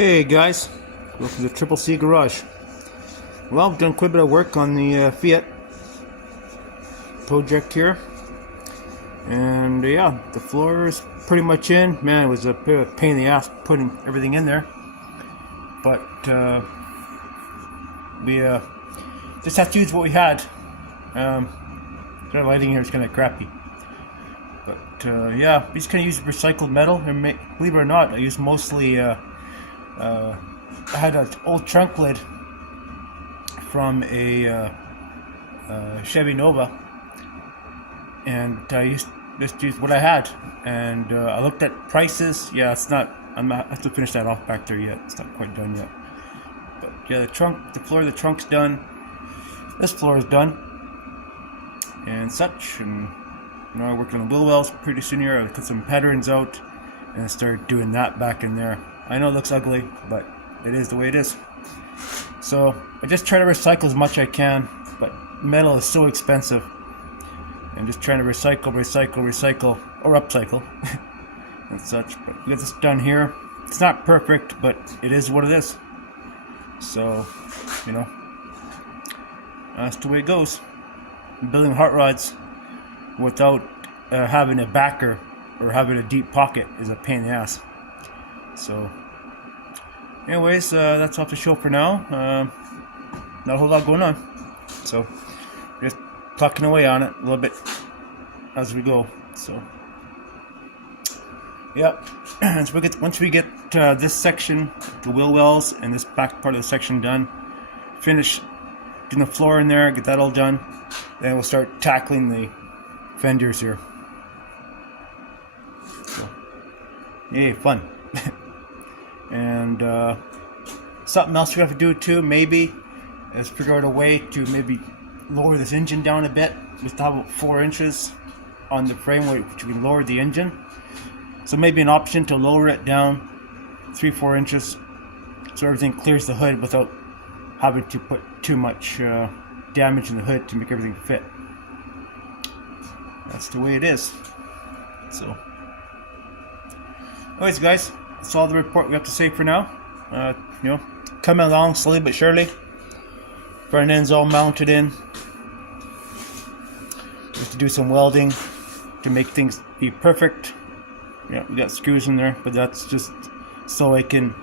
Hey guys, welcome to Triple C Garage. Well, I've done quite a bit of work on the Fiat project here, and yeah, the floor is pretty much in. Man, it was a bit of a pain in the ass putting everything in there, but we just have to use what we had. The lighting here is kind of crappy, but yeah, we just kind of use recycled metal, and believe it or not, I use mostly I had an old trunk lid from a Chevy Nova, and I just used what I had. And I looked at prices. Yeah, I have to finish that off back there yet. It's not quite done yet. But yeah, the floor of the trunk's done. This floor is done, and such. And you know, I worked on the wheel wells pretty soon here. I cut some patterns out, and I started doing that back in there. I know it looks ugly, but it is the way it is. So I just try to recycle as much as I can, but metal is so expensive. And just trying to recycle, or upcycle, and such. But we got this done here. It's not perfect, but it is what it is. So, you know, that's the way it goes. Building hot rods without having a backer or having a deep pocket is a pain in the ass. So, anyways, that's off the show for now. Not a whole lot going on, so just plucking away on it a little bit as we go. So, yeah. Once we get this section, the wheel wells, and this back part of the section done, finish doing the floor in there, get that all done, then we'll start tackling the fenders here. So, yay, fun. And something else we have to do too, maybe, is figure out a way to maybe lower this engine down a bit. We still have about 4 inches on the frame which we can lower the engine. So maybe an option to lower it down 3-4 inches so everything clears the hood without having to put too much damage in the hood to make everything fit. That's the way it is. So, anyways guys, that's all the report we have to say for now. You know, coming along slowly but surely. Front end's all mounted in. Just to do some welding to make things be perfect. Yeah, we got screws in there, but that's just so I can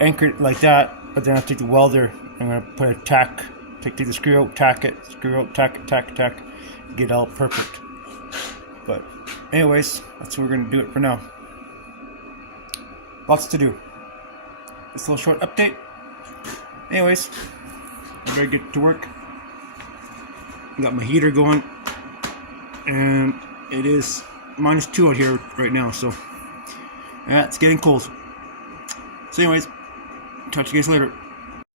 anchor it like that. But then I take the welder. I'm gonna put a tack. Take the screw out, tack it, screw out, tack it, tack, tack, get it all perfect. But anyways, that's what we're gonna do it for now. Lots to do. This little short update. Anyways, I better get to work. I got my heater going, and it is -2 out here right now, so yeah, it's getting cold. So anyways, talk to you guys later.